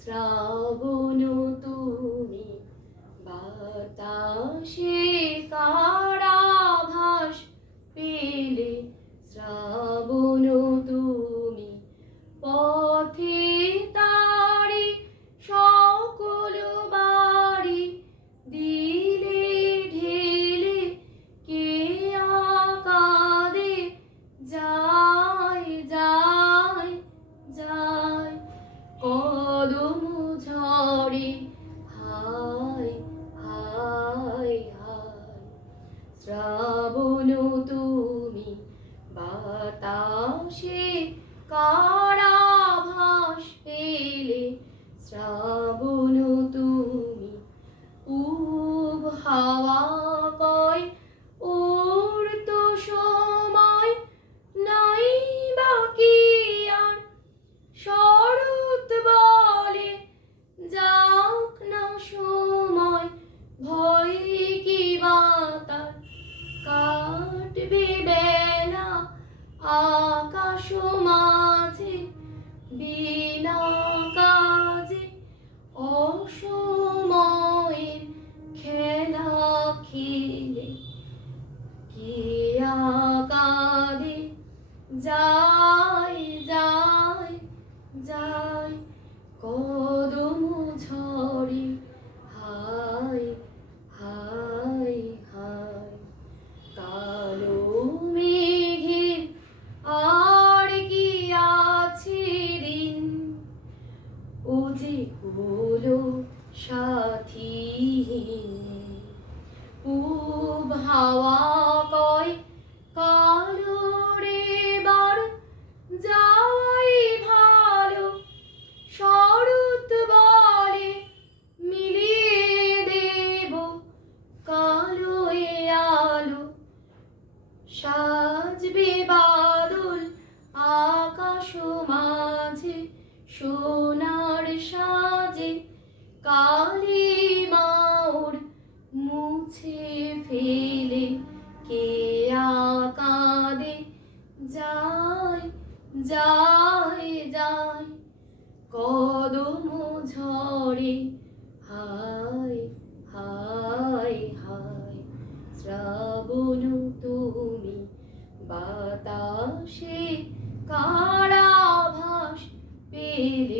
শ্রাবণ তুমি বাতাসে কারাভাস পেলে, শ্রাবণ তুমি পথে তারি সকল বাড়ি দিলে ঢেলে, কে আকাদে যায় যায় যায়, কদম ঝরে হায় হায় হায়। শ্রাবণ তুমি বাতাসে কারাভাস পেলে, শ্রাবণ তুমি পূব হাওয়া কয় ওর তো সময় নাই বাকি আর, শরৎ বলে যাক না সময়, ভয় কি বাতার কাটবে বেলা আকাশ মাঝে বিনা কাজে, অসময়ের খেলা খেলে, কে আকাদে যায় যায় যায়, কদম ঝরে হায় হায় হায়। কালো মেঘের আর কি আছে দিন, ও যে হলো সাথীহীন। পূব হাওয়া কয় কালো রে বার যাওয়াই ভালো, শরৎ বলে মিলিয়ে দেব কালো এ আলো, সাজবে বাদল আকাশ মাঝে সোনার সাজে, কালি মাওর মুছে ফেলে, কে আকাদে যায় যায় যায়, কদম ঝরে হায় হায় হায়। শ্রাবণ তুমি বাতাসে কারাভাস পেলে,